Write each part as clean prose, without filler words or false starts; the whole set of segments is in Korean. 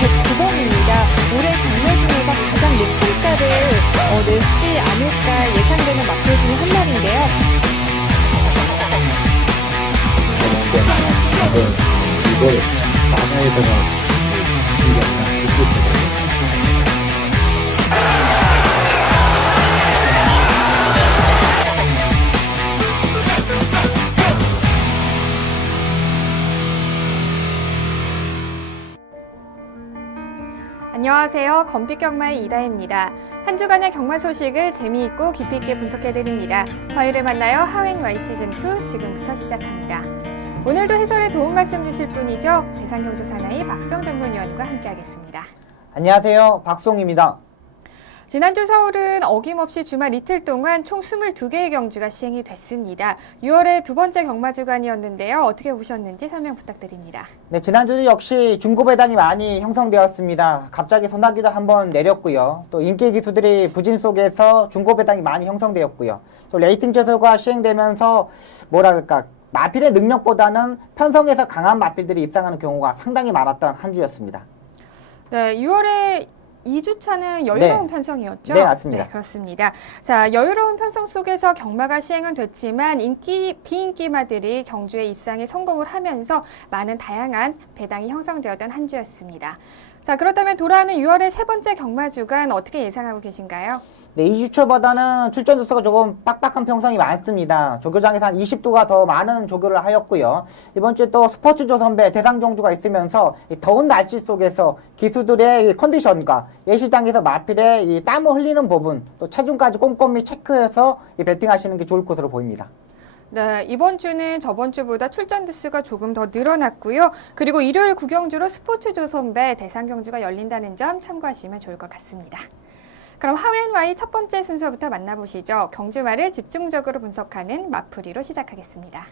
109번입니다. 올해 경매 중에서 가장 높은 가를 내지 않을까 예상되는 마필 중에 한 마리인데요. 이걸 마사에다가 안녕하세요. 건빛경마의 이다혜입니다. 한 주간의 경마 소식을 재미있고 깊이 있게 분석해드립니다. 화요일에 만나요. 하웬Y 시즌2 지금부터 시작합니다. 오늘도 해설에 도움 말씀 주실 분이죠. 대상경주 사나이 박수영 전문위원과 함께하겠습니다. 안녕하세요. 박수영입니다. 지난주 서울은 어김없이 주말 이틀 동안 총 22개의 경주가 시행이 됐습니다. 6월의 두 번째 경마주간이었는데요. 어떻게 보셨는지 설명 부탁드립니다. 네, 지난주도 역시 중고배당이 많이 형성되었습니다. 갑자기 소나기도 한번 내렸고요. 또 인기 기수들이 부진 속에서 중고배당이 많이 형성되었고요. 또 레이팅 제도가 시행되면서 뭐랄까 마필의 능력보다는 편성에서 강한 마필들이 입상하는 경우가 상당히 많았던 한 주였습니다. 네, 6월에 2주차는 여유로운 편성이었죠? 네, 맞습니다. 네, 그렇습니다. 자, 여유로운 편성 속에서 경마가 시행은 됐지만 비인기마들이 경주에 입상에 성공을 하면서 많은 다양한 배당이 형성되었던 한 주였습니다. 자, 그렇다면 돌아오는 6월의 세 번째 경마주간 어떻게 예상하고 계신가요? 네, 2주초보다는 출전 주수가 조금 빡빡한 편성이 많습니다. 조교장에서 한 20두가 더 많은 조교를 하였고요. 이번 주에 또 스포츠조 선배 대상경주가 있으면서 이 더운 날씨 속에서 기수들의 이 컨디션과 예시장에서 마필의 이 땀을 흘리는 부분, 또 체중까지 꼼꼼히 체크해서 이 배팅하시는 게 좋을 것으로 보입니다. 네, 이번 주는 저번 주보다 출전 두수가 조금 더 늘어났고요. 그리고 일요일 구경주로 스포츠조 선배 대상경주가 열린다는 점 참고하시면 좋을 것 같습니다. 그럼 하웬Y 첫 번째 순서부터 만나보시죠. 경주마를 집중적으로 분석하는 마풀이로 시작하겠습니다.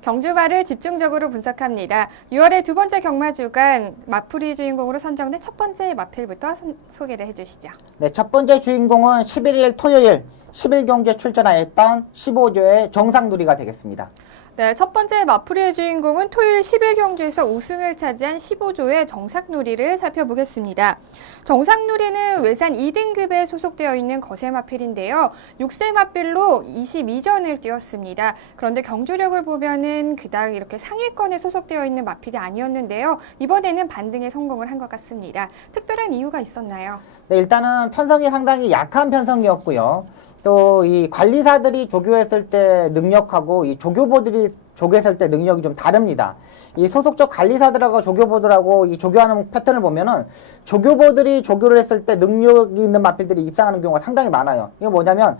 경주마를 집중적으로 분석합니다. 6월의 두 번째 경마주간 마풀이 주인공으로 선정된 첫 번째 마필부터 소개를 해주시죠. 네, 첫 번째 주인공은 11일 토요일 11경주에 출전하였던 15조의 정상누리가 되겠습니다. 네, 첫 번째 마풀이의 주인공은 토요일 11경주에서 우승을 차지한 15조의 정상누리를 살펴보겠습니다. 정상누리는 외산 2등급에 소속되어 있는 거세 마필인데요. 6세 마필로 22전을 뛰었습니다. 그런데 경주력을 보면은 그닥 이렇게 상위권에 소속되어 있는 마필이 아니었는데요. 이번에는 반등에 성공을 한 것 같습니다. 특별한 이유가 있었나요? 네, 일단은 편성이 상당히 약한 편성이었고요. 또 이 관리사들이 조교했을 때 능력하고 이 조교보들이 조교했을 때 능력이 좀 다릅니다. 이 소속적 관리사들하고 조교보들하고 이 조교하는 패턴을 보면은 조교보들이 조교를 했을 때 능력이 있는 마필들이 입상하는 경우가 상당히 많아요. 이거 뭐냐면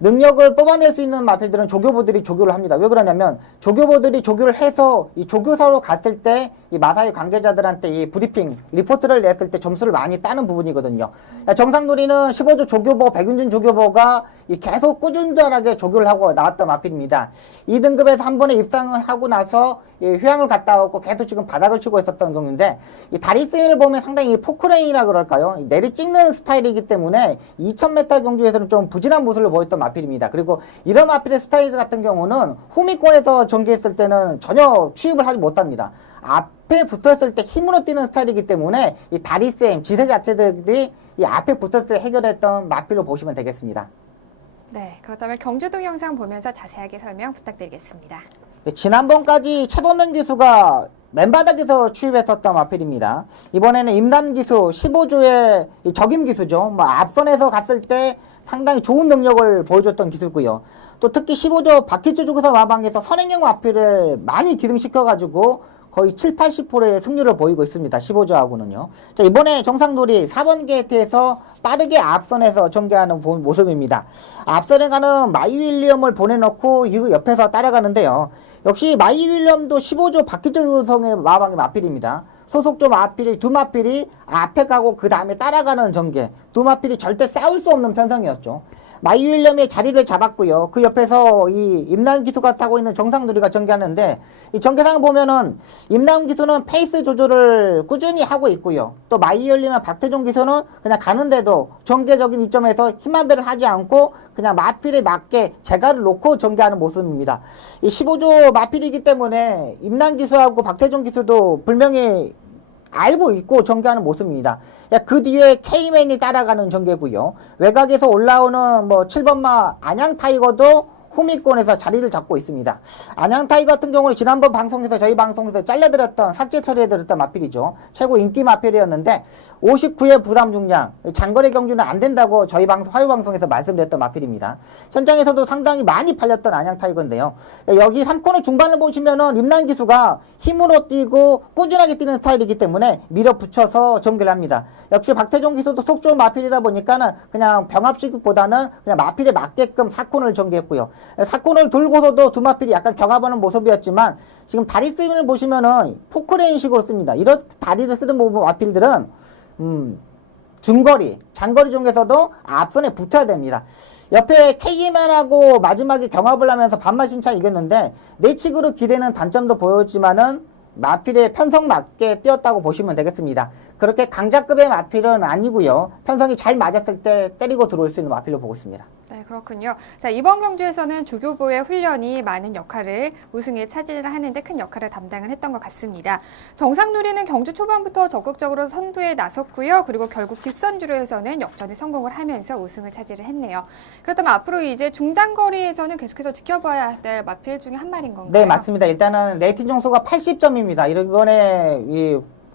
능력을 뽑아낼 수 있는 마필들은 조교보들이 조교를 합니다. 왜 그러냐면 조교보들이 조교를 해서 이 조교사로 갔을 때 이 마사회 관계자들한테 이 브리핑, 리포트를 냈을 때 점수를 많이 따는 부분이거든요. 정상누리는 15조 조교보, 백윤준 조교보가 이 계속 꾸준하게 조교를 하고 나왔던 마필입니다. 2등급에서 한 번에 입상을 하고 나서 이 휴양을 갔다 오고 계속 지금 바닥을 치고 있었던 경우인데 이 다리 스윙을 보면 상당히 포크레인이라 그럴까요? 내리 찍는 스타일이기 때문에 2000m 경주에서는 좀 부진한 모습을 보였던 마필입니다. 그리고 이런 마필의 스타일 같은 경우는 후미권에서 전개했을 때는 전혀 취입을 하지 못합니다. 앞에 붙었을 때 힘으로 뛰는 스타일이기 때문에 이 다리 쌤, 지세 자체들이 이 앞에 붙었을 때 해결했던 마필로 보시면 되겠습니다. 네, 그렇다면 경주 동영상 보면서 자세하게 설명 부탁드리겠습니다. 네, 지난번까지 최범현 기수가 맨바닥에서 취입했었던 마필입니다. 이번에는 임단 기수 15조의 적임 기수죠. 앞선에서 갔을 때 상당히 좋은 능력을 보여줬던 기수고요. 또 특히 15조 박희주 조교사 마방에서 선행형 마필을 많이 기능시켜가지고 거의 7, 80%의 승률을 보이고 있습니다. 15조하고는요. 자, 이번에 정상놀이 4번 게이트에서 빠르게 앞선에서 전개하는 모습입니다. 앞선에 가는 마이 윌리엄을 보내놓고 이 옆에서 따라가는데요. 역시 마이 윌리엄도 15조 박희철 조성의 마방의 마필입니다. 소속조 마필이 두 마필이 앞에 가고 그 다음에 따라가는 전개. 두 마필이 절대 싸울 수 없는 편성이었죠. 마이 윌리엄의 자리를 잡았고요. 그 옆에서 이 임나은 기수가 타고 있는 정상누리가 전개하는데 이 전개상 보면은 임나은 기수는 페이스 조절을 꾸준히 하고 있고요. 또 마이 윌리엄과 박태종 기수는 그냥 가는데도 전개적인 이점에서 힘한 배를 하지 않고 그냥 마필에 맞게 제가를 놓고 전개하는 모습입니다. 이 15조 마필이기 때문에 임나은 기수하고 박태종 기수도 분명히 알고 있고 전개하는 모습입니다. 그 뒤에 K맨이 따라가는 전개고요. 외곽에서 올라오는 뭐 7번마 안양 타이거도 후미권에서 자리를 잡고 있습니다. 안양 타이거 같은 경우는 지난번 방송에서 저희 방송에서 잘려드렸던 삭제 처리해드렸던 마필이죠. 최고 인기 마필이었는데 59의 부담 중량 장거리 경주는 안 된다고 저희 방송 화요 방송에서 말씀드렸던 마필입니다. 현장에서도 상당히 많이 팔렸던 안양 타이거인데요. 여기 3코너 중반을 보시면은 임난 기수가 힘으로 뛰고 꾸준하게 뛰는 스타일이기 때문에 밀어붙여서 전개를 합니다. 역시 박태종 기수도 속 좋은 마필이다 보니까는 그냥 병합식보다는 그냥 마필에 맞게끔 4코너를 전개했고요. 4코너를 돌고서도 두 마필이 약간 경합하는 모습이었지만 지금 다리 쓰임을 보시면은 포크레인식으로 씁니다. 이런 다리를 쓰는 마필들은 중거리, 장거리 중에서도 앞선에 붙어야 됩니다. 옆에 K맨하고 마지막에 경합을 하면서 반마신차 이겼는데 내측으로 기대는 단점도 보였지만은 마필의 편성 맞게 뛰었다고 보시면 되겠습니다. 그렇게 강자급의 마필은 아니고요. 편성이 잘 맞았을 때 때리고 들어올 수 있는 마필로 보고 있습니다. 네, 그렇군요. 자, 이번 경주에서는 조교부의 훈련이 많은 역할을 우승에 차지를 하는데 큰 역할을 담당을 했던 것 같습니다. 정상누리는 경주 초반부터 적극적으로 선두에 나섰고요. 그리고 결국 직선주로에서는 역전에 성공을 하면서 우승을 차지를 했네요. 그렇다면 앞으로 이제 중장거리에서는 계속해서 지켜봐야 될 마필 중에 한 마리인 건가요? 네, 맞습니다. 일단은 레이팅 점수가 80점입니다. 이번에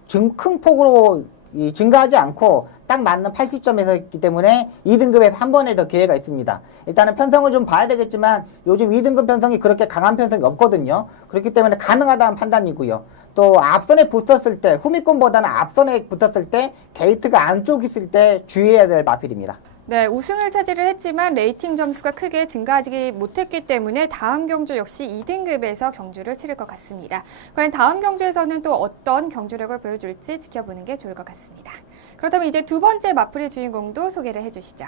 큰 폭으로 증가하지 않고 딱 맞는 80점에서 있기 때문에 2등급에서 한 번에 더 기회가 있습니다. 일단은 편성을 좀 봐야 되겠지만 요즘 2등급 편성이 그렇게 강한 편성이 없거든요. 그렇기 때문에 가능하다는 판단이고요. 또 앞선에 붙었을 때 후미권보다는 앞선에 붙었을 때 게이트가 안쪽 있을 때 주의해야 될 마필입니다. 네, 우승을 차지를 했지만 레이팅 점수가 크게 증가하지 못했기 때문에 다음 경주 역시 2등급에서 경주를 치를 것 같습니다. 과연 다음 경주에서는 또 어떤 경주력을 보여줄지 지켜보는 게 좋을 것 같습니다. 그렇다면 이제 두 번째 마풀이 주인공도 소개를 해주시죠.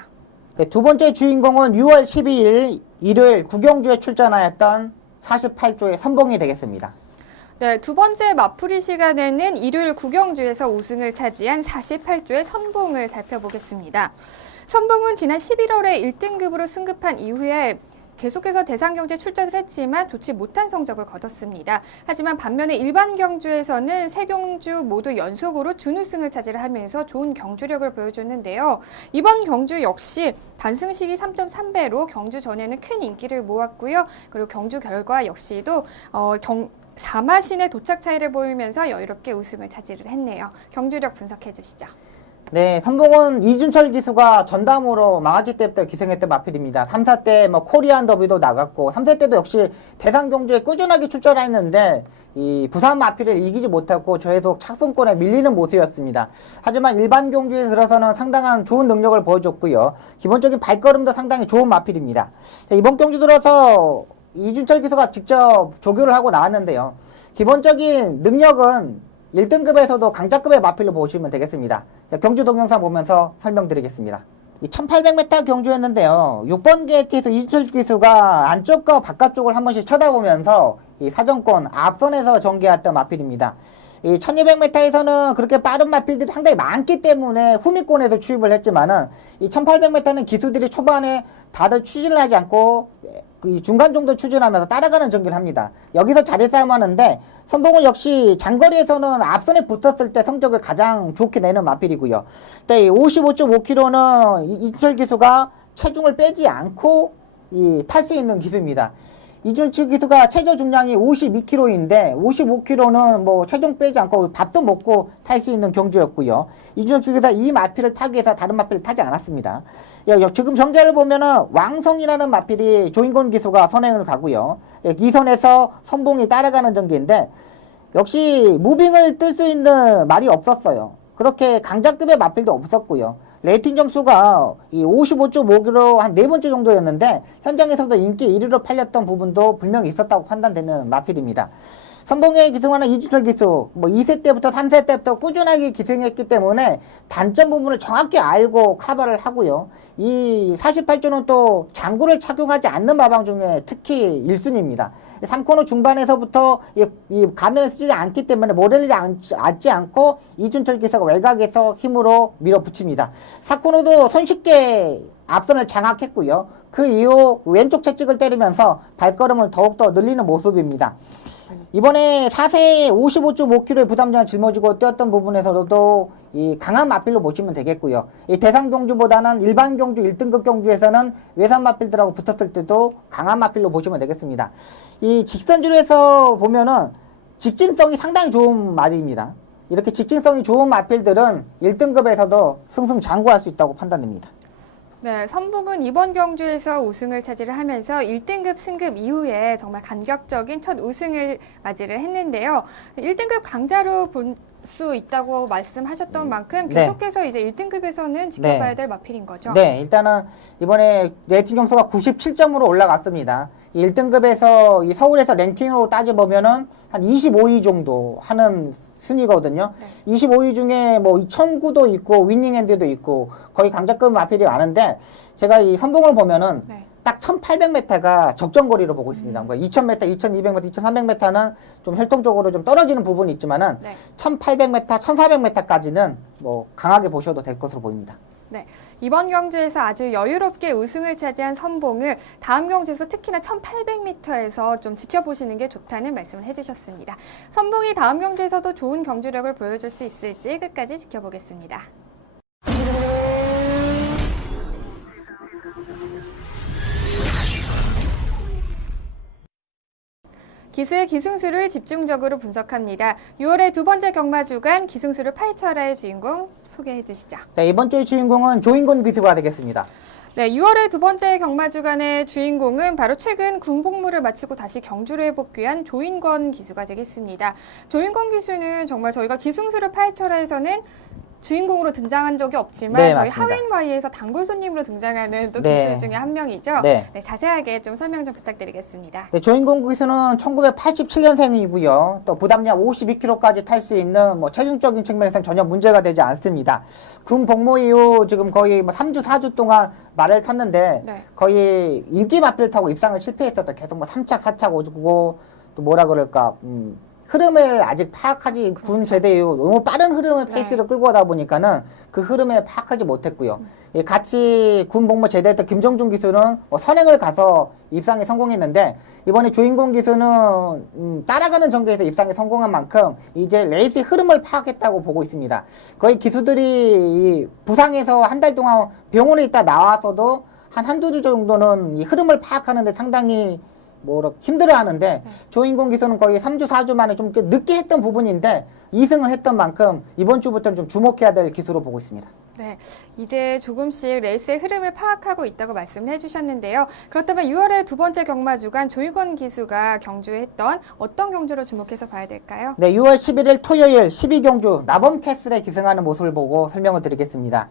네, 두 번째 주인공은 6월 12일 일요일 구경주에 출전하였던 48조의 선봉이 되겠습니다. 네, 두 번째 마풀이 시간에는 일요일 구경주에서 우승을 차지한 48조의 선봉을 살펴보겠습니다. 선봉은 지난 11월에 1등급으로 승급한 이후에 계속해서 대상경주에 출전을 했지만 좋지 못한 성적을 거뒀습니다. 하지만 반면에 일반 경주에서는 세 경주 모두 연속으로 준우승을 차지를 하면서 좋은 경주력을 보여줬는데요. 이번 경주 역시 단승식이 3.3배로 경주 전에는 큰 인기를 모았고요. 그리고 경주 결과 역시도 4마신의 도착 차이를 보이면서 여유롭게 우승을 차지를 했네요. 경주력 분석해 주시죠. 네, 선봉은 이준철 기수가 전담으로 망아지 때부터 기생했던 마필입니다. 3사 때 뭐 코리안 더비도 나갔고 3세 때도 역시 대상 경주에 꾸준하게 출전했는데 이 부산 마필을 이기지 못했고 계속 착승권에 밀리는 모습이었습니다. 하지만 일반 경주에 들어서는 상당한 좋은 능력을 보여줬고요. 기본적인 발걸음도 상당히 좋은 마필입니다. 자, 이번 경주 들어서 이준철 기수가 직접 조교를 하고 나왔는데요. 기본적인 능력은 1등급에서도 강자급의 마필로 보시면 되겠습니다. 경주 동영상 보면서 설명드리겠습니다. 이 1800m 경주였는데요. 6번 게이트에서 이준철 기수가 안쪽과 바깥쪽을 한 번씩 쳐다보면서 이 사정권 앞선에서 전개했던 마필입니다. 이 1200m에서는 그렇게 빠른 마필들이 상당히 많기 때문에 후미권에서 추입을 했지만은 이 1800m는 기수들이 초반에 다들 추진을 하지 않고 이 중간 정도 추진하면서 따라가는 전개를 합니다. 여기서 자리 싸움하는데 선봉은 역시 장거리에서는 앞선에 붙었을 때 성적을 가장 좋게 내는 마필이고요. 55.5km는 이준철 기수가 체중을 빼지 않고 탈 수 있는 기수입니다. 이준철 기수가 최저 중량이 52kg인데 55kg는 뭐 체중 빼지 않고 밥도 먹고 탈 수 있는 경주였고요. 이준철 기수가 이 마필을 타기 위해서 다른 마필을 타지 않았습니다. 지금 정제를 보면은 왕성이라는 마필이 조인권 기수가 선행을 가고요. 이 선에서 선봉이 따라가는 전개인데 역시 무빙을 뜰 수 있는 말이 없었어요. 그렇게 강자급의 마필도 없었고요. 레이팅 점수가 이 55.5kg 한 4번째 정도였는데 현장에서도 인기 1위로 팔렸던 부분도 분명히 있었다고 판단되는 마필입니다. 선봉에 기승하는 이준철 기수, 뭐 2세 때부터 3세 때부터 꾸준하게 기승했기 때문에 단점 부분을 정확히 알고 커버를 하고요. 이 48조는 또 장구를 착용하지 않는 마방 중에 특히 1순위입니다. 3코너 중반에서부터 이 가면을 쓰지 않기 때문에 모델이 앉지 않고 이준철 기수가 외곽에서 힘으로 밀어붙입니다. 4코너도 손쉽게 앞선을 장악했고요. 그 이후 왼쪽 채찍을 때리면서 발걸음을 더욱더 늘리는 모습입니다. 이번에 4세에 55.5kg의 부담장을 짊어지고 뛰었던 부분에서도 이 강한 마필로 보시면 되겠고요. 이 대상 경주보다는 일반 경주 1등급 경주에서는 외산 마필들하고 붙었을 때도 강한 마필로 보시면 되겠습니다. 이 직선주로에서 보면은 직진성이 상당히 좋은 말입니다. 이렇게 직진성이 좋은 마필들은 1등급에서도 승승장구할 수 있다고 판단됩니다. 네, 선봉은 이번 경주에서 우승을 차지를 하면서 1등급 승급 이후에 정말 감격적인 첫 우승을 맞이를 했는데요. 1등급 강자로 볼 수 있다고 말씀하셨던 만큼 네. 계속해서 이제 1등급에서는 지켜봐야 될 마필인 거죠. 네, 일단은 이번에 레이팅 점수가 97점으로 올라갔습니다. 1등급에서 이 서울에서 랭킹으로 따져보면은 한 25위 정도 하는 순위거든요. 네. 25위 중에 뭐 천구도 있고 위닝핸드도 있고 거의 강자급 마필이 많은데 제가 이 선봉을 보면은 네. 딱 1800m가 적정거리로 보고 있습니다. 2000m, 2200m, 2300m는 좀 혈통적으로 좀 떨어지는 부분이 있지만은 네. 1800m, 1400m까지는 뭐 강하게 보셔도 될 것으로 보입니다. 네, 이번 경주에서 아주 여유롭게 우승을 차지한 선봉을 다음 경주에서 특히나 1800m에서 좀 지켜보시는 게 좋다는 말씀을 해주셨습니다. 선봉이 다음 경주에서도 좋은 경주력을 보여줄 수 있을지 끝까지 지켜보겠습니다. 기수의 기승수를 집중적으로 분석합니다. 6월의 두 번째 경마 주간 기승수를 파헤쳐라의 주인공 소개해 주시죠. 네, 이번 주의 주인공은 조인권 기수가 되겠습니다. 네, 6월의 두 번째 경마 주간의 주인공은 바로 최근 군복무를 마치고 다시 경주를 복귀한 조인권 기수가 되겠습니다. 조인권 기수는 정말 저희가 기승수를 파헤쳐라에서는 주인공으로 등장한 적이 없지만 네, 저희 맞습니다. 하웬와이에서 단골 손님으로 등장하는 또 네. 기수 중에 한 명이죠. 네. 네, 자세하게 좀 설명 좀 부탁드리겠습니다. 네, 조인권 기수는 1987년생이고요. 또 부담량 52kg까지 탈 수 있는 뭐 체중적인 측면에서는 전혀 문제가 되지 않습니다. 군 복무 이후 지금 거의 뭐 3주, 4주 동안 말을 탔는데 네. 거의 입기 마필 타고 입상을 실패했었다. 계속 뭐 3착, 4착 오고 또 뭐라 그럴까 흐름을 아직 파악하지 군 그렇죠. 제대 이후 너무 빠른 흐름의 네. 페이스를 끌고 가다 보니까는 그 흐름에 파악하지 못했고요. 예, 같이 군 복무 제대했던 김정준 기수는 선행을 가서 입상에 성공했는데 이번에 조인권 기수는 따라가는 전개에서 입상에 성공한 만큼 이제 레이스 흐름을 파악했다고 보고 있습니다. 거의 기수들이 이 부상에서 한 달 동안 병원에 있다 나와서도 한두 주 정도는 이 흐름을 파악하는데 상당히 힘들어 하는데 조인권 기수는 거의 3주, 4주 만에 좀 늦게 했던 부분인데 2승을 했던 만큼 이번 주부터는 좀 주목해야 될 기수로 보고 있습니다. 네, 이제 조금씩 레이스의 흐름을 파악하고 있다고 말씀을 해주셨는데요. 그렇다면 6월의 두 번째 경마 주간 조인권 기수가 경주했던 어떤 경주로 주목해서 봐야 될까요? 네, 6월 11일 토요일 12경주 나범캐슬에 기승하는 모습을 보고 설명을 드리겠습니다.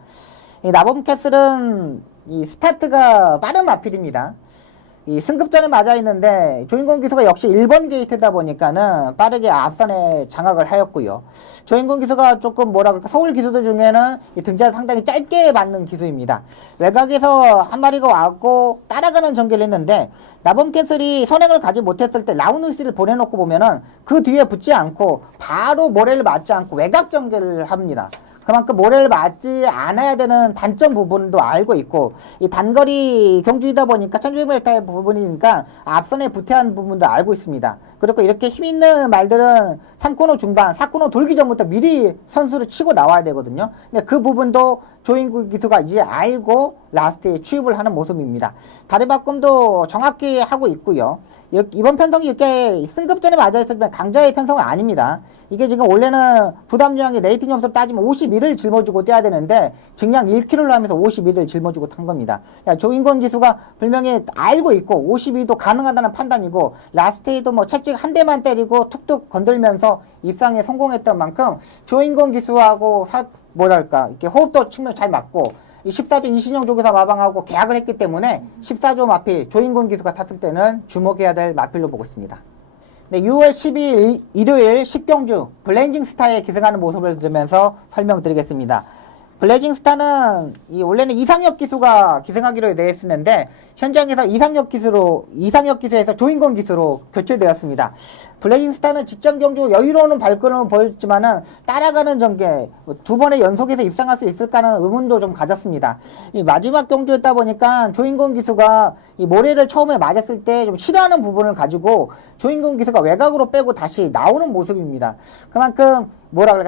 이 나범캐슬은 이 스타트가 빠른 마필입니다. 이 승급전에 맞아 있는데 조인권 기수가 역시 1번 게이트다 보니까는 빠르게 앞선에 장악을 하였고요. 조인권 기수가 조금 서울 기수들 중에는 이 등자를 상당히 짧게 받는 기수입니다. 외곽에서 한 마리가 왔고 따라가는 전개를 했는데 나범캐슬이 선행을 가지 못했을 때 라운드시를 보내놓고 보면은 그 뒤에 붙지 않고 바로 모래를 맞지 않고 외곽 전개를 합니다. 그만큼 모래를 맞지 않아야 되는 단점 부분도 알고 있고 이 단거리 경주이다 보니까 1200m의 부분이니까 앞선에 부태한 부분도 알고 있습니다. 그리고 이렇게 힘 있는 말들은 3코너 중반, 4코너 돌기 전부터 미리 선수를 치고 나와야 되거든요. 근데 그 부분도 조인권 기수가 이제 알고 라스트에 취입을 하는 모습입니다. 다리 바꿈도 정확히 하고 있고요. 이번 편성이 이렇게 승급전에 맞아 있었지만 강자의 편성은 아닙니다. 이게 지금 원래는 부담중량이 레이팅 점수로 따지면 51을 짊어지고 뛰어야 되는데 증량 1kg로 하면서 51을 짊어지고 탄 겁니다. 조인권 기수가 분명히 알고 있고 52도 가능하다는 판단이고 라스트에도 뭐 채찍 한 대만 때리고 툭툭 건들면서 입상에 성공했던 만큼 조인권 기수하고 이렇게 호흡도 측면 잘 맞고 이 14조 이신영 조교사 마방하고 계약을 했기 때문에 14조 마필 조인권 기수가 탔을 때는 주목해야 될 마필로 보고 있습니다. 네, 6월 12일 일요일 10경주 블레이징 스타에 기승하는 모습을 들으면서 설명드리겠습니다. 블레이징 스타는 원래는 이상혁 기수가 기승하기로 되어 있었는데 현장에서 이상혁 기수에서 조인권 기수로 교체되었습니다. 블레이징 스타는 직전 경주 여유로운 발걸음을 보였지만은 따라가는 전개 두 번의 연속에서 입상할 수 있을까는 의문도 좀 가졌습니다. 이 마지막 경주였다 보니까 조인권 기수가 이 모래를 처음에 맞았을 때 좀 싫어하는 부분을 가지고 조인권 기수가 외곽으로 빼고 다시 나오는 모습입니다. 그만큼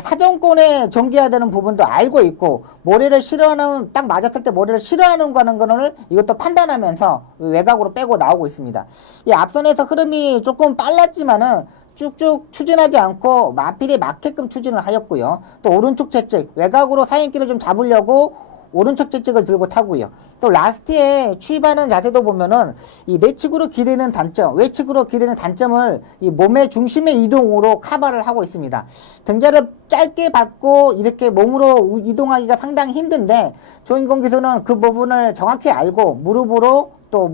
사정권에 전개해야 되는 부분도 알고 있고, 모래를 싫어하는, 딱 맞았을 때 모래를 싫어하는 거는 이것도 판단하면서 외곽으로 빼고 나오고 있습니다. 이 앞선에서 흐름이 조금 빨랐지만은 쭉쭉 추진하지 않고 마필에 맞게끔 추진을 하였고요. 또 오른쪽 채찍, 외곽으로 사인기를 좀 잡으려고 오른쪽 채찍을 들고 타고요. 또 라스트에 추입하는 자세도 보면은 이 내측으로 기대는 단점, 외측으로 기대는 단점을 이 몸의 중심의 이동으로 커버를 하고 있습니다. 등자를 짧게 받고 이렇게 몸으로 이동하기가 상당히 힘든데 조인권 기수는 그 부분을 정확히 알고 무릎으로 또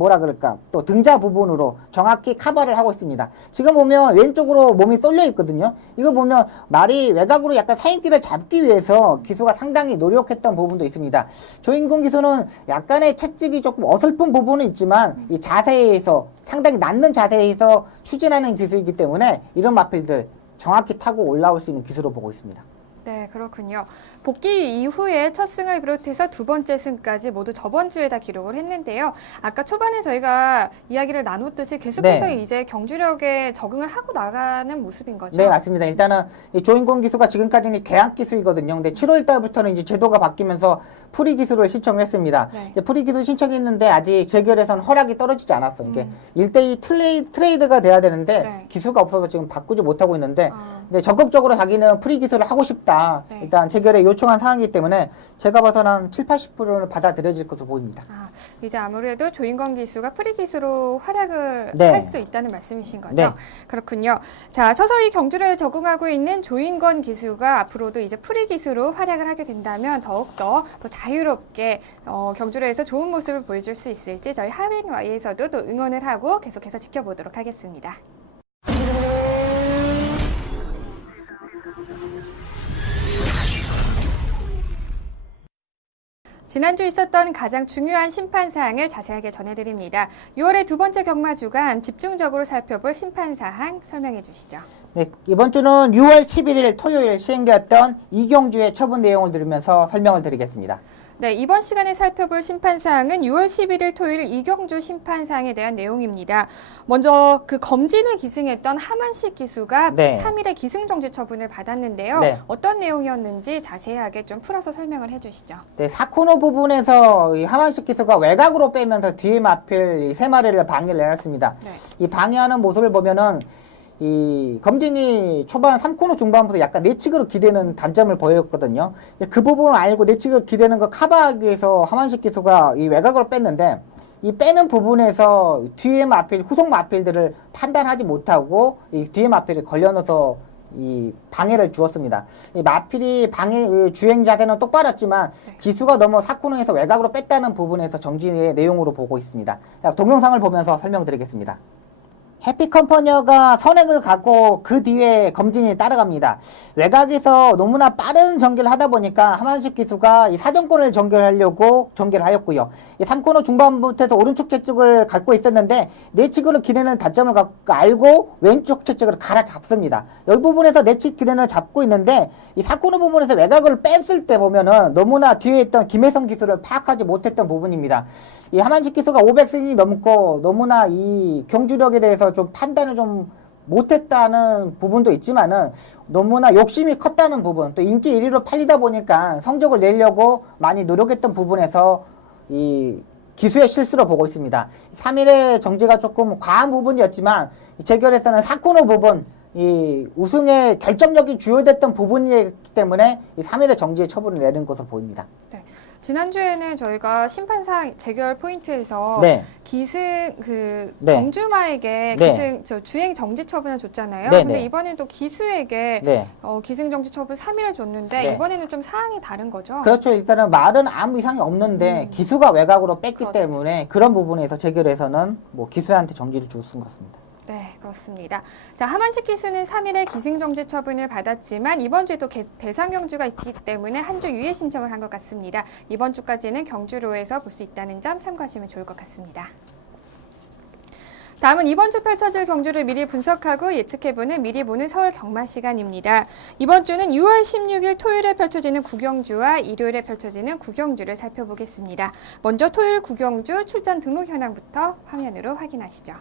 또 등자 부분으로 정확히 커버를 하고 있습니다. 지금 보면 왼쪽으로 몸이 쏠려 있거든요. 이거 보면 말이 외곽으로 약간 사인기를 잡기 위해서 기수가 상당히 노력했던 부분도 있습니다. 조인권 기수는 약간의 채찍이 조금 어설픈 부분은 있지만 이 자세에서 상당히 낮는 자세에서 추진하는 기수이기 때문에 이런 마필들 정확히 타고 올라올 수 있는 기수로 보고 있습니다. 네, 그렇군요. 복귀 이후에 첫 승을 비롯해서 두 번째 승까지 모두 저번 주에 다 기록을 했는데요. 아까 초반에 저희가 이야기를 나눴듯이 계속해서 이제 경주력에 적응을 하고 나가는 모습인 거죠? 네, 맞습니다. 일단은 이 조인권 기수가 지금까지는 계약 기수이거든요. 근데 7월 달부터는 이제 제도가 바뀌면서 프리 기수를 신청을 했습니다. 네. 프리 기수 신청했는데 아직 재결에선 허락이 떨어지지 않았어요. 이게 1대2 트레이드가 돼야 되는데 네. 기수가 없어서 지금 바꾸지 못하고 있는데 근데 적극적으로 자기는 프리 기수를 하고 싶다. 네. 일단 재결에 요청한 상황이기 때문에 제가 봐서는 한 70~80%는 받아들여질 것으로 보입니다. 이제 아무래도 조인권 기수가 프리 기수로 활약을 네. 할 수 있다는 말씀이신 거죠? 네. 그렇군요. 자, 서서히 경주를 적응하고 있는 조인권 기수가 앞으로도 이제 프리 기수로 활약을 하게 된다면 더욱더 더 자유롭게 경주로에서 좋은 모습을 보여줄 수 있을지 저희 하웬와이에서도 또 응원을 하고 계속해서 지켜보도록 하겠습니다. 지난주 있었던 가장 중요한 심판 사항을 자세하게 전해드립니다. 6월의 두 번째 경마 주간 집중적으로 살펴볼 심판 사항 설명해 주시죠. 네, 이번 주는 6월 11일 토요일 시행되었던 이경주의 처분 내용을 들으면서 설명을 드리겠습니다. 네, 이번 시간에 살펴볼 심판사항은 6월 11일 토요일 이경주 심판사항에 대한 내용입니다. 먼저 그 검진을 기승했던 하만식 기수가 네. 3일의 기승정지 처분을 받았는데요. 네. 어떤 내용이었는지 자세하게 좀 풀어서 설명을 해주시죠. 네, 4코너 부분에서 이 하만식 기수가 외곽으로 빼면서 뒤에 마필 세 마리를 방해를 했습니다. 네. 이 방해하는 모습을 보면은 이 검진이 초반 3코너 중반부터 약간 내측으로 기대는 단점을 보였거든요. 그 부분을 알고 내측으로 기대는 거 커버하기 위해서 하만식 기수가 이 외곽으로 뺐는데 이 빼는 부분에서 뒤에 마필, 후속 마필들을 판단하지 못하고 이 뒤에 마필을 걸려넣어서 이 방해를 주었습니다. 이 마필이 주행 자세는 똑바랐지만 기수가 너무 4코너에서 외곽으로 뺐다는 부분에서 정진의 내용으로 보고 있습니다. 동영상을 보면서 설명드리겠습니다. 해피컴퍼니어가 선행을 갖고 그 뒤에 검진이 따라갑니다. 외곽에서 너무나 빠른 전개를 하다 보니까 하만식 기수가 이 사정권을 전개하려고 전개를 하였고요. 이 3코너 중반부터 오른쪽 채찍을 갖고 있었는데 내측으로 기대는 단점을 알고 왼쪽 채찍을 갈아 잡습니다. 이 부분에서 내측 기대를 잡고 있는데 이 4코너 부분에서 외곽을 뺐을 때 보면은 너무나 뒤에 있던 김혜성 기수를 파악하지 못했던 부분입니다. 이 하만식 기수가 500승이 넘고 너무나 이 경주력에 대해서 좀 판단을 좀 못했다는 부분도 있지만은 너무나 욕심이 컸다는 부분, 또 인기 1위로 팔리다 보니까 성적을 내려고 많이 노력했던 부분에서 이 기수의 실수로 보고 있습니다. 3일의 정지가 조금 과한 부분이었지만 재결에서는 4코너 부분, 이 우승에 결정적인 주요됐던 부분이기 때문에 이 3일의 정지의 처분을 내린 것으로 보입니다. 네. 지난주에는 저희가 심판상 재결 포인트에서 네. 기승 네. 경주마에게 네. 주행 정지 처분을 줬잖아요. 네, 근데 네. 이번에는 또 기수에게 네. 기승 정지 처분 3일을 줬는데 네. 이번에는 좀 사항이 다른 거죠. 그렇죠. 일단은 말은 아무 이상이 없는데 기수가 외곽으로 뺐기 그렇죠. 때문에 그런 부분에서 재결에서는 뭐 기수한테 정지를 준 것 같습니다. 네, 그렇습니다. 자, 하만식 기수는 3일에 기승정지 처분을 받았지만 이번 주에도 대상 경주가 있기 때문에 한 주 유예 신청을 한 것 같습니다. 이번 주까지는 경주로에서 볼 수 있다는 점 참고하시면 좋을 것 같습니다. 다음은 이번 주 펼쳐질 경주를 미리 분석하고 예측해보는 미리 보는 서울 경마 시간입니다. 이번 주는 6월 16일 토요일에 펼쳐지는 구경주와 일요일에 펼쳐지는 구경주를 살펴보겠습니다. 먼저 토요일 구경주 출전 등록 현황부터 화면으로 확인하시죠.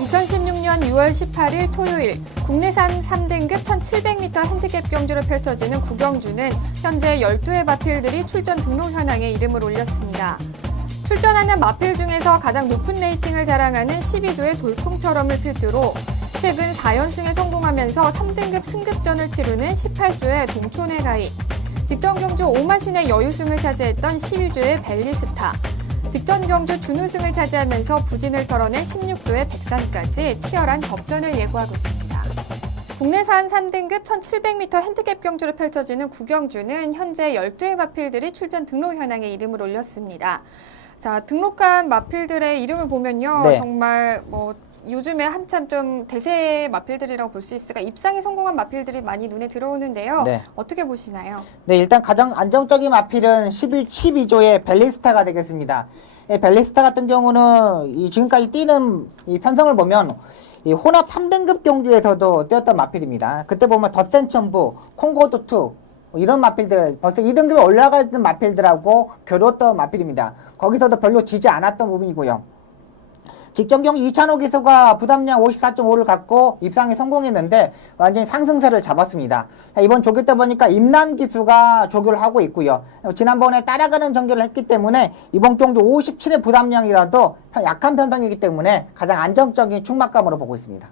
2016년 6월 18일 토요일 국내산 3등급 1700m 핸디캡 경주로 펼쳐지는 구경주는 현재 12회 마필들이 출전 등록 현황에 이름을 올렸습니다. 출전하는 마필 중에서 가장 높은 레이팅을 자랑하는 12조의 돌풍처럼을 필두로 최근 4연승에 성공하면서 3등급 승급전을 치르는 18조의 동촌의 가이, 직전 경주 오마신의 여유승을 차지했던 12조의 벨리스타, 직전 경주 준우승을 차지하면서 부진을 털어낸 16도의 백산까지 치열한 접전을 예고하고 있습니다. 국내산 3등급 1700m 핸디캡 경주로 펼쳐지는 구경주는 현재 12회 마필들이 출전 등록 현황에 이름을 올렸습니다. 자, 등록한 마필들의 이름을 보면요. 네. 정말 요즘에 한참 좀 대세 마필들이라고 볼 수 있을까 입상에 성공한 마필들이 많이 눈에 들어오는데요. 네. 어떻게 보시나요? 네, 일단 가장 안정적인 마필은 12조의 벨리스타가 되겠습니다. 벨리스타 같은 경우는 지금까지 뛰는 이 편성을 보면 이 혼합 3등급 경주에서도 뛰었던 마필입니다. 그때 보면 덧센천부, 콩고도투 이런 마필들 벌써 2등급에 올라가 있는 마필들하고 겨루었던 마필입니다. 거기서도 별로 지지 않았던 부분이고요. 직전 경기 이찬호 기수가 부담량 54.5를 갖고 입상에 성공했는데 완전히 상승세를 잡았습니다. 이번 조교 때 보니까 임남 기수가 조교를 하고 있고요. 지난번에 따라가는 전개를 했기 때문에 이번 경주 57의 부담량이라도 약한 편성이기 때문에 가장 안정적인 충막감으로 보고 있습니다.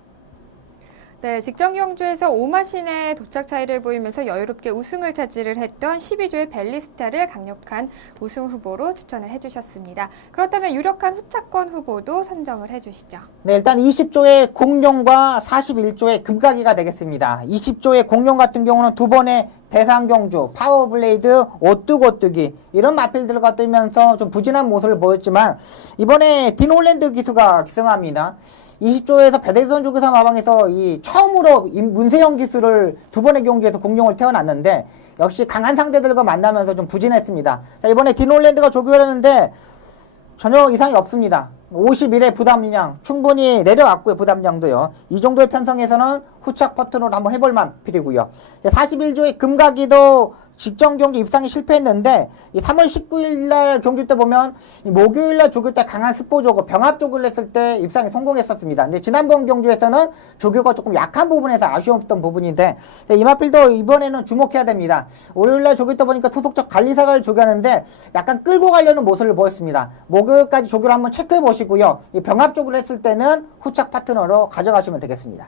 네, 직전 경주에서 오마신의 도착 차이를 보이면서 여유롭게 우승을 차지를 했던 12조의 벨리스타를 강력한 우승 후보로 추천을 해주셨습니다. 그렇다면 유력한 후차권 후보도 선정을 해주시죠. 네, 일단 20조의 공룡과 41조의 금가기가 되겠습니다. 20조의 공룡 같은 경우는 두 번의 대상경주, 파워블레이드, 오뚜고뚜기 이런 마필들과 뜨면서 좀 부진한 모습을 보였지만 이번에 딘홀랜드 기수가 기승합니다. 20조에서 배대선 조교사 마방에서 처음으로 문세영 기수를 두 번의 경주에서 공룡을 태어났는데 역시 강한 상대들과 만나면서 좀 부진했습니다. 자, 이번에 딘홀랜드가 조교를 했는데 전혀 이상이 없습니다. 51의 부담량 충분히 내려왔고요. 부담량도요. 이 정도의 편성에서는 후착 버튼으로 한번 해볼 만필이고요. 41조의 금가기도 직전 경주 입상에 실패했는데 3월 19일 날 경주 때 보면 목요일 날 조교 때 강한 스포 조교, 병합 조교를 했을 때 입상에 성공했었습니다. 근데 지난번 경주에서는 조교가 조금 약한 부분에서 아쉬웠던 부분인데 이 마필도 이번에는 주목해야 됩니다. 월요일 날 조교 때 보니까 소속적 관리사를 조교하는데 약간 끌고 가려는 모습을 보였습니다. 목요일까지 조교를 한번 체크해 보시고요. 이 병합 조교를 했을 때는 후착 파트너로 가져가시면 되겠습니다.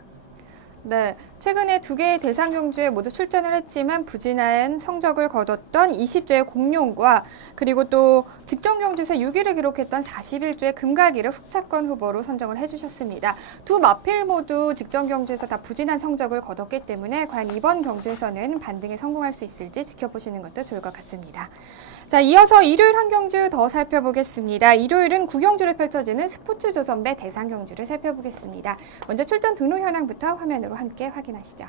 네, 최근에 두 개의 대상 경주에 모두 출전을 했지만 부진한 성적을 거뒀던 20조의 공룡과 그리고 또 직전 경주에서 6위를 기록했던 41조의 금가기를 후차권 후보로 선정을 해주셨습니다. 두 마필 모두 직전 경주에서 다 부진한 성적을 거뒀기 때문에 과연 이번 경주에서는 반등에 성공할 수 있을지 지켜보시는 것도 좋을 것 같습니다. 자, 이어서 일요일 한 경주 더 살펴보겠습니다. 일요일은 구경주를 펼쳐지는 스포츠조선배 대상 경주를 살펴보겠습니다. 먼저 출전 등록 현황부터 화면으로 함께 확인하시죠.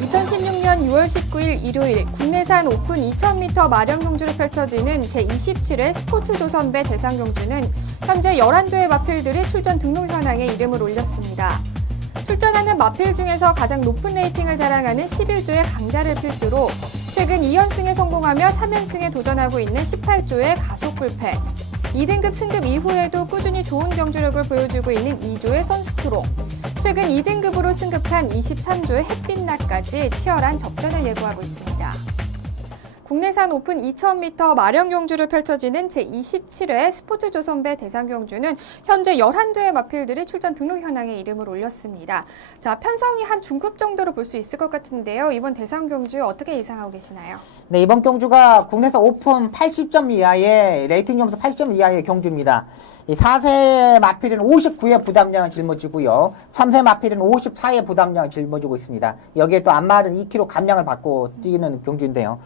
2016년 6월 19일 일요일 국내산 오픈 2000m 마령 경주를 펼쳐지는 제27회 스포츠조선배 대상 경주는 현재 11조의 마필들이 출전 등록 현황에 이름을 올렸습니다. 출전하는 마필 중에서 가장 높은 레이팅을 자랑하는 11조의 강자를 필두로 최근 2연승에 성공하며 3연승에 도전하고 있는 18조의 가속 불패, 2등급 승급 이후에도 꾸준히 좋은 경주력을 보여주고 있는 2조의 선스트롱, 최근 2등급으로 승급한 23조의 햇빛낮까지 치열한 접전을 예고하고 있습니다. 국내산 오픈 2000m 마령 경주를 펼쳐지는 제27회 스포츠조선배 대상 경주는 현재 11조의 마필들이 출전 등록 현황에 이름을 올렸습니다. 자, 편성이 한 중급 정도로 볼 수 있을 것 같은데요. 이번 대상 경주 어떻게 예상하고 계시나요? 네, 이번 경주가 국내산 오픈 80점 이하의 레이팅 점수 80점 이하의 경주입니다. 4세 마필은 59의 부담량을 짊어지고요. 3세 마필은 54의 부담량을 짊어지고 있습니다. 여기에 또 안마는 2kg 감량을 받고 뛰는 경주인데요.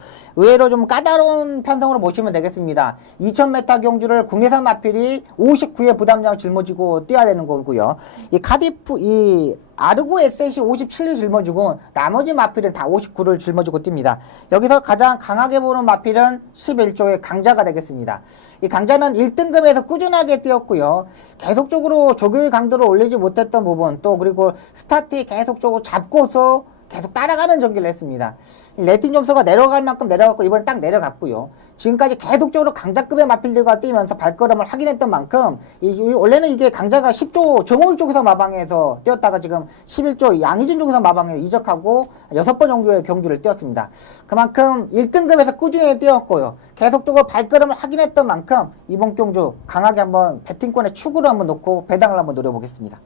의외로 좀 까다로운 편성으로 보시면 되겠습니다. 2000m 경주를 국내산 마필이 59회 부담량을 짊어지고 뛰어야 되는 거고요. 이 카디프, 이 아르고 에셋이 57을 짊어지고 나머지 마필은 다 59를 짊어지고 뜁니다. 여기서 가장 강하게 보는 마필은 11조의 강자가 되겠습니다. 이 강자는 1등급에서 꾸준하게 뛰었고요. 계속적으로 조교의 강도를 올리지 못했던 부분, 또 그리고 스타트 계속적으로 잡고서 계속 따라가는 전기를 했습니다. 레이팅 점수가 내려갈 만큼 내려갔고 이번에 딱 내려갔고요. 지금까지 계속적으로 강자급의 마필들과 뛰면서 발걸음을 확인했던 만큼 원래는 이게 강자가 10조 정호익 쪽에서 마방에서 뛰었다가 지금 11조 양희진 쪽에서 마방에 이적하고 6번 정도의 경주를 뛰었습니다. 그만큼 1등급에서 꾸준히 뛰었고요. 계속적으로 발걸음을 확인했던 만큼 이번 경주 강하게 한번 배팅권의 축으로 한번 놓고 배당을 한번 노려보겠습니다.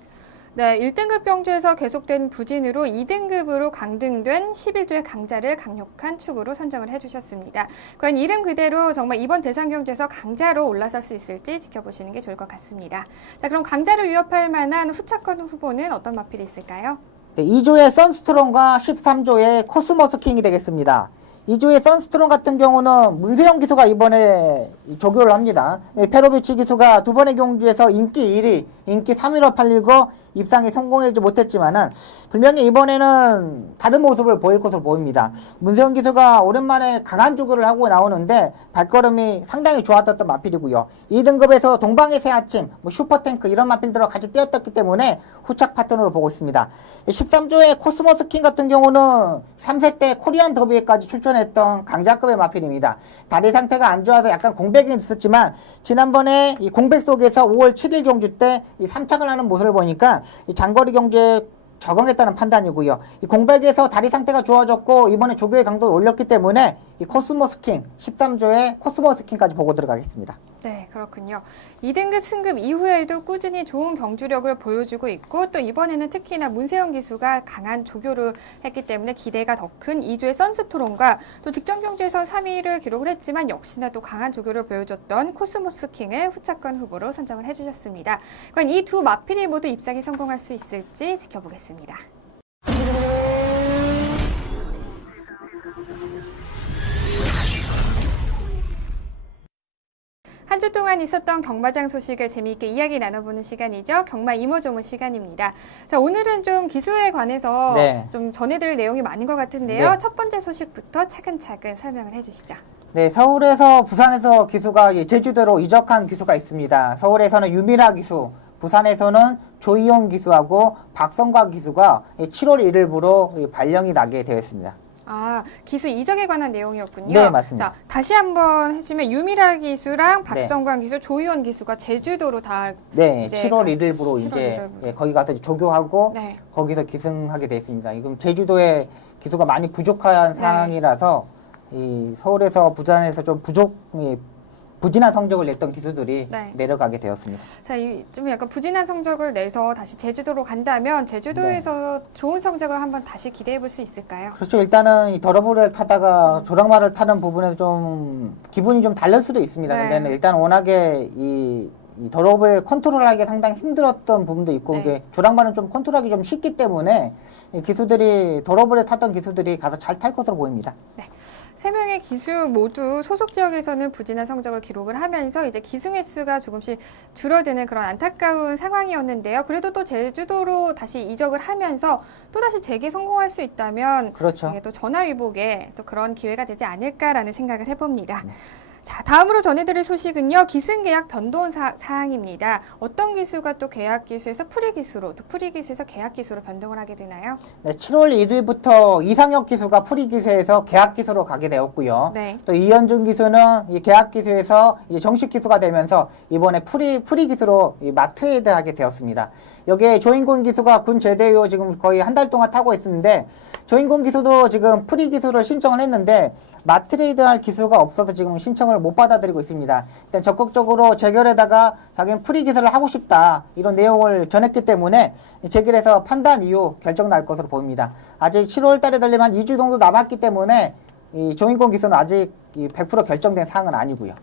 네, 1등급 경주에서 계속된 부진으로 2등급으로 강등된 11조의 강자를 강력한 축으로 선정을 해주셨습니다. 과연 이름 그대로 정말 이번 대상 경주에서 강자로 올라설 수 있을지 지켜보시는 게 좋을 것 같습니다. 자, 그럼 강자를 위협할 만한 후차권 후보는 어떤 마필이 있을까요? 네, 2조의 선스트롬과 13조의 코스모스 킹이 되겠습니다. 2조의 선스트롬 같은 경우는 문세영 기수가 이번에 조교를 합니다. 페로비치 기수가 두 번의 경주에서 인기 1위, 인기 3위로 팔리고 입상에 성공하지 못했지만은 분명히 이번에는 다른 모습을 보일 것으로 보입니다. 문세영 기수가 오랜만에 강한 조교를 하고 나오는데 발걸음이 상당히 좋았던 마필이고요. 2등급에서 동방의 새아침, 슈퍼탱크 이런 마필들과 같이 뛰었기 때문에 후착 파트너로 보고 있습니다. 13조의 코스모스 킹 같은 경우는 3세 때 코리안 더비에까지 출전했던 강자급의 마필입니다. 다리 상태가 안 좋아서 약간 공백이 있었지만 지난번에 이 공백 속에서 5월 7일 경주 때 이 3착을 하는 모습을 보니까 이 장거리 경주에 적응했다는 판단이고요. 이 공백에서 다리 상태가 좋아졌고 이번에 조교의 강도를 올렸기 때문에 이 코스모스 킹 13조의 코스모스 킹까지 보고 들어가겠습니다. 네, 그렇군요. 2등급 승급 이후에도 꾸준히 좋은 경주력을 보여주고 있고 또 이번에는 특히나 문세영 기수가 강한 조교를 했기 때문에 기대가 더 큰 2조의 선스토론과 또 직전 경주에서 3위를 기록을 했지만 역시나 또 강한 조교를 보여줬던 코스모스 킹을 후차권 후보로 선정을 해주셨습니다. 과연 이 두 마필이 모두 입상에 성공할 수 있을지 지켜보겠습니다. 한 주 동안 있었던 경마장 소식을 재미있게 이야기 나눠보는 시간이죠. 경마 이모저모 시간입니다. 자, 오늘은 좀 기수에 관해서 좀 전해드릴 내용이 많은 것 같은데요. 첫 번째 소식부터 차근차근 설명을 해주시죠. 네, 서울에서 부산에서 기수가 제주도로 이적한 기수가 있습니다. 서울에서는 유미라 기수, 부산에서는 조이용 기수하고 박성과 기수가 7월 1일부로 발령이 나게 되었습니다. 아, 기수 이적에 관한 내용이었군요. 네, 맞습니다. 자, 다시 한번 해주면 유미라 기수랑 박성광 기수, 조희원 기수가 제주도로 다 네, 이제 7월 1일부로 이제 거기 가서 조교하고 거기서 기승하게 되어 있습니다. 지금 제주도에 기수가 많이 부족한 상황이라서 이 서울에서 부산에서 좀 부진한 성적을 냈던 기수들이 내려가게 되었습니다. 자, 좀 약간 부진한 성적을 내서 다시 제주도로 간다면 제주도에서 좋은 성적을 한번 다시 기대해 볼 수 있을까요? 그렇죠. 일단은 이 더러브를 타다가 조랑말을 타는 부분에 좀 기분이 좀 다를 수도 있습니다. 근데 일단 워낙에 이 더러브를 컨트롤하기 상당히 힘들었던 부분도 있고 이게 조랑말은 좀 컨트롤하기 좀 쉽기 때문에 이 기수들이 더러브를 탔던 기수들이 가서 잘 탈 것으로 보입니다. 네. 3명의 기수 모두 소속 지역에서는 부진한 성적을 기록을 하면서 이제 기승 횟수가 조금씩 줄어드는 그런 안타까운 상황이었는데요. 그래도 또 제주도로 다시 이적을 하면서 또다시 재기 성공할 수 있다면 또 전화위복에 또 그런 기회가 되지 않을까라는 생각을 해봅니다. 자, 다음으로 전해드릴 소식은요. 기승 계약 변동 사항입니다. 어떤 기수가 또 계약 기수에서 프리 기수로, 또 프리 기수에서 계약 기수로 변동을 하게 되나요? 네, 7월 1일부터 이상혁 기수가 프리 기수에서 계약 기수로 가게 되었고요. 또 이현준 기수는 이 계약 기수에서 이제 정식 기수가 되면서 이번에 프리 기수로 트레이드 하게 되었습니다. 여기에 조인곤 기수가 군 제대 이후 지금 거의 한 달 동안 타고 있는데 조인곤 기수도 지금 프리 기수를 신청을 했는데 마트레이드 할 기수가 없어서 지금 신청을 못 받아들이고 있습니다. 일단 적극적으로 재결에다가 자기는 프리 기수를 하고 싶다 이런 내용을 전했기 때문에 재결해서 판단 이후 결정 날 것으로 보입니다. 아직 7월 달에 달리면 한 2주 정도 남았기 때문에 이 조인권 기수는 아직 100% 결정된 사항은 아니고요.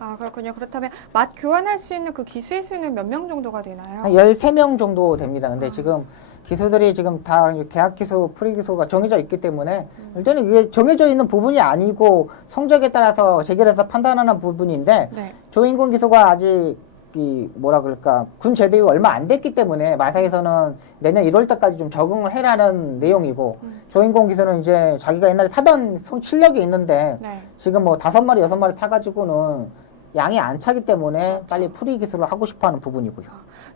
아, 그렇군요. 그렇다면 맛 교환할 수 있는 그 기수의 수는 몇 명 정도가 되나요? 한 13명 정도 됩니다. 근데 지금 기수들이 지금 다 계약 기수, 프리 기수가 정해져 있기 때문에 일단은 이게 정해져 있는 부분이 아니고 성적에 따라서 재결해서 판단하는 부분인데 네. 조인권 기수가 아직 이 뭐라 그럴까 군 제대 후 얼마 안 됐기 때문에 마사에서는 내년 1월 달까지 좀 적응을 해라는 내용이고 조인권 기수는 이제 자기가 옛날에 타던 실력이 있는데 네. 지금 뭐 5마리, 6마리 타가지고는 양이 안 차기 때문에 그렇죠. 빨리 프리 기수를 하고 싶어하는 부분이고요.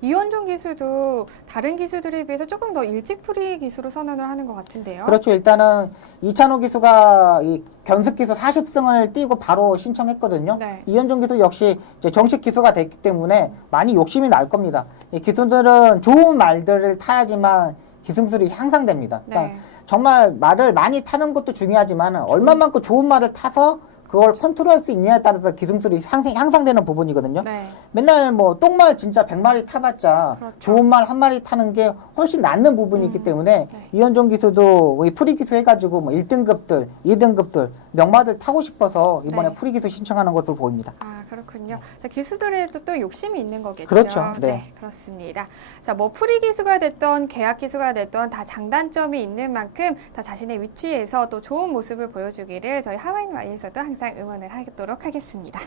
이원종 기수도 다른 기수들에 비해서 조금 더 일찍 프리 기수로 선언을 하는 것 같은데요. 그렇죠. 일단은 이찬호 기수가 이 견습 기수 40승을 뛰고 바로 신청했거든요. 네. 이현종 기수 역시 이제 정식 기수가 됐기 때문에 많이 욕심이 날 겁니다. 이 기수들은 좋은 말들을 타야지만 기승술이 향상됩니다. 그러니까 네. 정말 말을 많이 타는 것도 중요하지만 얼마만큼 좋은 말을 타서 그걸 컨트롤할 수 있냐에 따라서 기승술이 향상되는 부분이거든요. 네. 맨날 뭐 똥말 진짜 100마리 타봤자 그렇죠. 좋은 말 한 마리 타는 게 훨씬 낫는 부분이 있기 때문에 네. 이현종 기수도 이 프리 기수 해가지고 뭐 1등급들, 2등급들 명마들 타고 싶어서 이번에 네. 프리 기수 신청하는 것으로 보입니다. 아, 그렇군요. 자, 기수들에도 또 욕심이 있는 거겠죠. 그렇죠. 네. 그렇습니다. 자, 뭐 프리 기수가 됐던 계약 기수가 됐던 다 장단점이 있는 만큼 다 자신의 위치에서 또 좋은 모습을 보여주기를 저희 하와이와이에서도 항상 응원을 하도록 하겠습니다.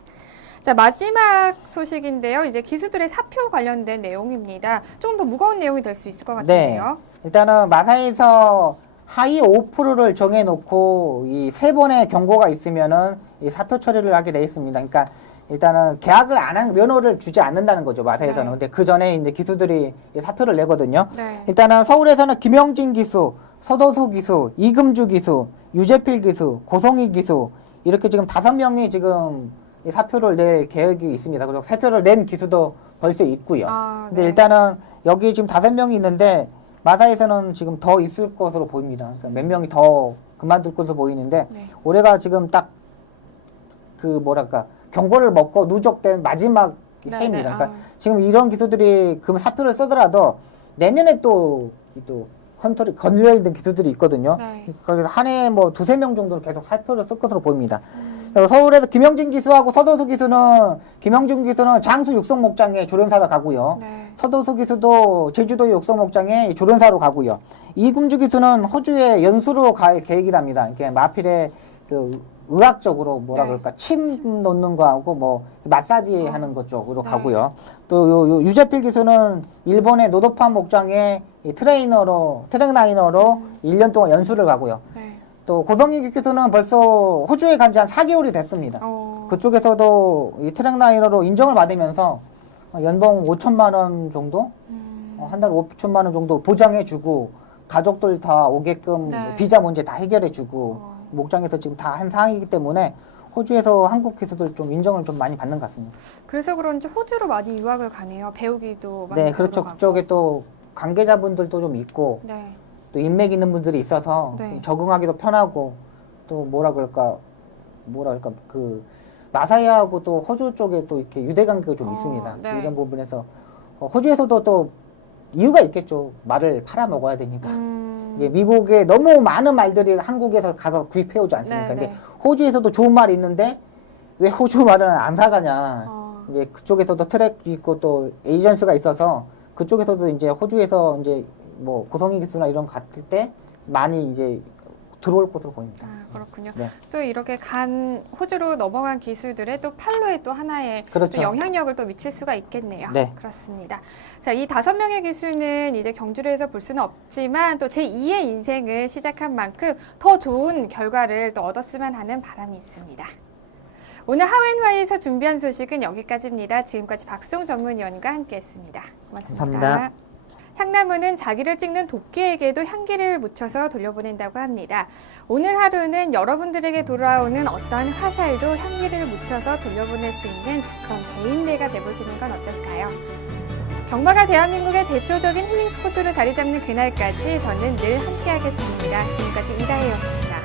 자, 마지막 소식인데요. 이제 기수들의 사표 관련된 내용입니다. 조금 더 무거운 내용이 될 수 있을 것 같은데요. 일단은 마사에서 하위 5%를 정해놓고 이 3번의 경고가 있으면은 이 사표 처리를 하게 돼 있습니다. 그러니까 일단은 계약을 안 한 면허를 주지 않는다는 거죠, 마사에서는. 네. 근데 그 전에 이제 기수들이 이 사표를 내거든요. 네. 일단은 서울에서는 김영진 기수, 서도수 기수, 이금주 기수, 유재필 기수, 고성희 기수 이렇게 지금 5명이 지금 이 사표를 낼 계획이 있습니다. 그리고 사표를 낸 기수도 벌써 있고요. 아, 근데 네. 일단은 여기 지금 5명이 있는데 마사에서는 지금 더 있을 것으로 보입니다. 그러니까 몇 명이 더 그만둘 것으로 보이는데 네. 올해가 지금 딱 그 뭐랄까 경고를 먹고 누적된 마지막 네, 해입니다. 네. 그러니까 지금 이런 기수들이 그 사표를 쓰더라도 내년에 또 컨트롤 걸려 있는 기수들이 있거든요. 네. 그래서 한 해에 뭐 2-3명 정도는 계속 사표를 쓸 것으로 보입니다. 그래서 서울에서 김영진 기수하고 서도수 기수는 김영진 기수는 장수 육성 목장에 조련사로 가고요. 네. 서도수 기수도 제주도 육성 목장에 조련사로 가고요. 이금주 기수는 호주에 연수로 갈 계획이랍니다. 이렇게 마필의 그 의학적으로 뭐라 네. 그럴까 침 놓는 거하고 뭐 마사지 하는 것 쪽으로 네. 가고요. 또 요 유재필 기수는 일본의 노도판 목장에 이 트레이너로 트랙라이너로 1년 동안 연수를 가고요. 네. 또 고성희 기수는 벌써 호주에 간 지 한 4개월이 됐습니다. 그쪽에서도 이 트랙라이너로 인정을 받으면서 연봉 5천만 원 정도, 한 달 5천만 원 정도 보장해주고 가족들 다 오게끔 네. 비자 문제 다 해결해주고 목장에서 지금 다 한 상황이기 때문에 호주에서 한국 기수들 좀 인정을 좀 많이 받는 것 같습니다. 그래서 그런지 호주로 많이 유학을 가네요. 배우기도 많이 네, 그렇죠. 가고. 그쪽에 또 관계자분들도 좀 있고 네. 또 인맥 있는 분들이 있어서 네. 좀 적응하기도 편하고 또 뭐라 그럴까 그 마사야하고 또 호주 쪽에 또 이렇게 유대 관계가 좀 있습니다. 네. 이런 부분에서 호주에서도 또 이유가 있겠죠. 말을 팔아 먹어야 되니까. 이게 미국에 너무 많은 말들이 한국에서 가서 구입해 오지 않습니까? 네, 근데 네. 호주에서도 좋은 말이 있는데 왜 호주 말은 안 사가냐. 이제 그쪽에서도 트랙 있고 또 에이전스가 있어서 그쪽에서도 이제 호주에서 이제 뭐 고성희 기수나 이런 거 갔을 때 많이 이제 들어올 것으로 보입니다. 아, 그렇군요. 네. 또 이렇게 호주로 넘어간 기수들의 또 판로에 또 하나의 그렇죠. 또 영향력을 또 미칠 수가 있겠네요. 네. 그렇습니다. 자, 이 5명의 기수는 이제 경주를 해서 볼 수는 없지만 또 제2의 인생을 시작한 만큼 더 좋은 결과를 또 얻었으면 하는 바람이 있습니다. 오늘 하웬와이에서 준비한 소식은 여기까지입니다. 지금까지 박송 전문위원과 함께했습니다. 고맙습니다. 감사합니다. 향나무는 자기를 찍는 도끼에게도 향기를 묻혀서 돌려보낸다고 합니다. 오늘 하루는 여러분들에게 돌아오는 어떠한 화살도 향기를 묻혀서 돌려보낼 수 있는 그런 개인배가 돼보시는 건 어떨까요? 경마가 대한민국의 대표적인 힐링 스포츠로 자리 잡는 그날까지 저는 늘 함께하겠습니다. 지금까지 이다혜였습니다.